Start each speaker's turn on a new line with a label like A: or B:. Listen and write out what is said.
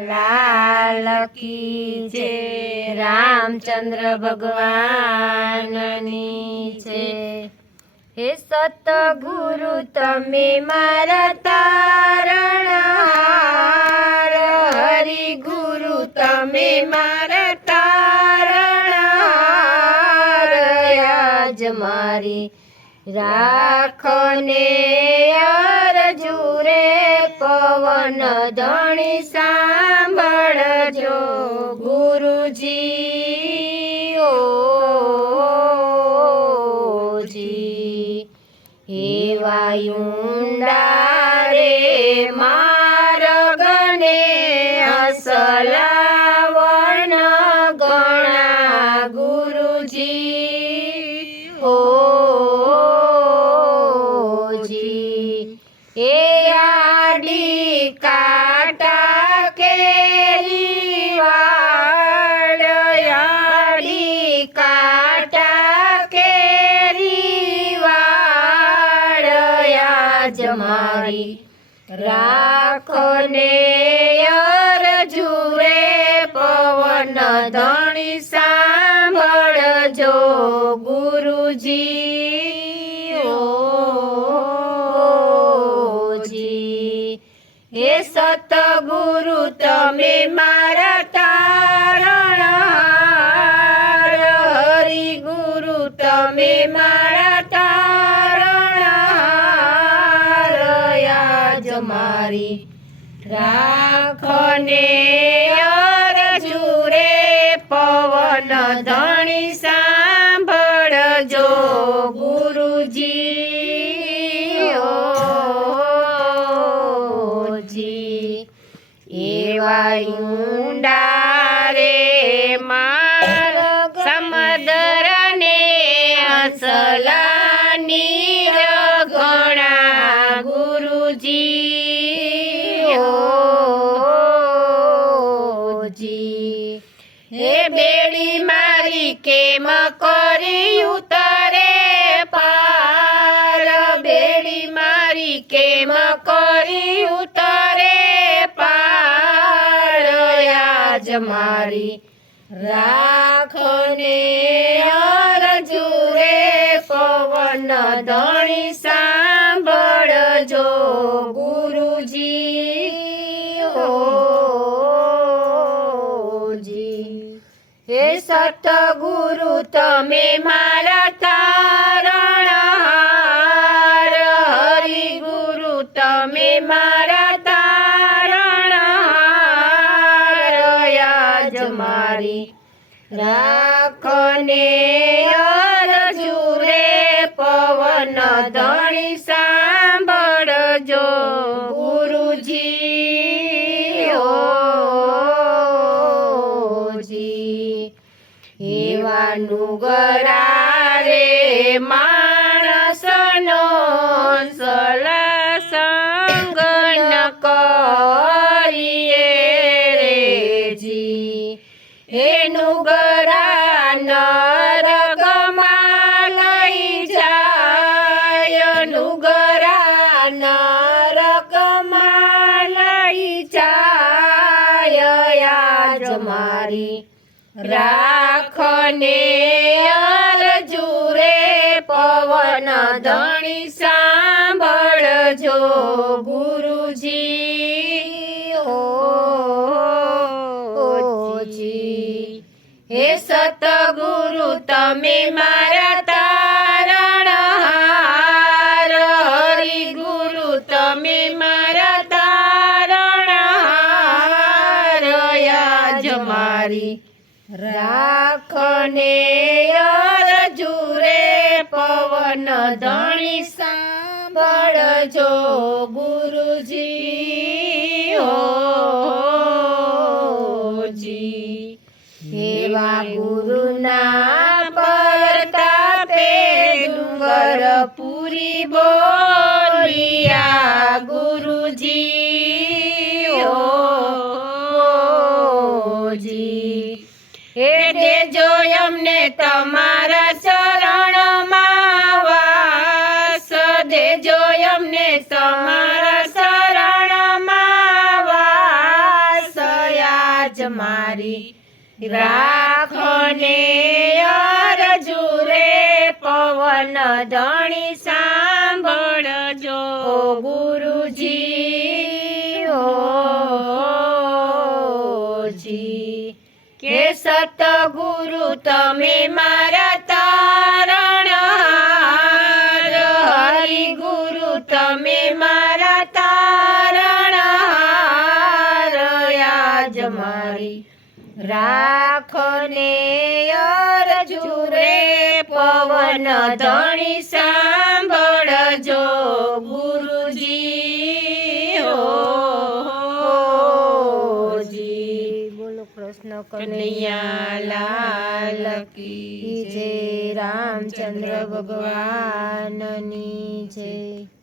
A: લાલ કી છે રામચંદ્ર ભગવાનની છે. હે સતગુરુ, તમે મારા તારણહાર. હરિ ગુરુ તમે મારા તારણહાર. આજ મારી રાખો ને અરજુ પવન ધણી સાંભળજો ગુરુજી ઓ જી એવા ઊંડા રે મારગને અસલાવણ એ આડી કાટા કેરી કાટા કેરી વાડ આજ મારી રાખો ને પવન ધણી સાંભળજો ગુરુજી. સતગુરુ તમે મારા તારણ હરિ ગુરુ તમે મારા તારણ મારી રાખને અરજુ રે પવન ધણી હસલાની ઘણા ગુરુજી ઓ જી હે બેડી મારી કેમ કરી ઉતરે પાર બેડી મારી કેમ કરી ઉતરે પાર આજ મારી રાખને ધણી સાંભળજો, ગુરુજી. જી હે સતગુરુ, તમે મારા તારણહાર હરિ. ગુરુ તમે મારા તારણહાર આજ મારી રાખને પવન ધણી સાંભળજો, ગુરુજી, ઓ એવાનું ગરા રે માણસનો સલા સંગ ન કરીએ રેજી એનું હે મારી રાખને અરજુ પવન ધણી સાંભળજો ગુરુજી. ઓ જી. હે સતગુરુ તમે મારા મારી. રાખને અરજુ પવન ધણી સાંભળજો ગુરુજી. હોજી. એવા ગુરુના પરતાપે ડુંગર પૂરી બોલિયા ગુરુજી અમને તમારા ચરણમાં વાસ દેજો અમને તમારા શરણમાં વાસ. આજ મારી રાખને અરજુ પવન ધણી સાંભળજો. ગુરુજી સતગુરુ તમે મારા તારણ હરિ. ગુરુ તમે મારા તારણ આજ મારી રાખને અરજુ પવન ધણી સાંભળજો કૃષ્ણ કનૈયા લાલ કી જય રામચંદ્ર ભગવાનની જય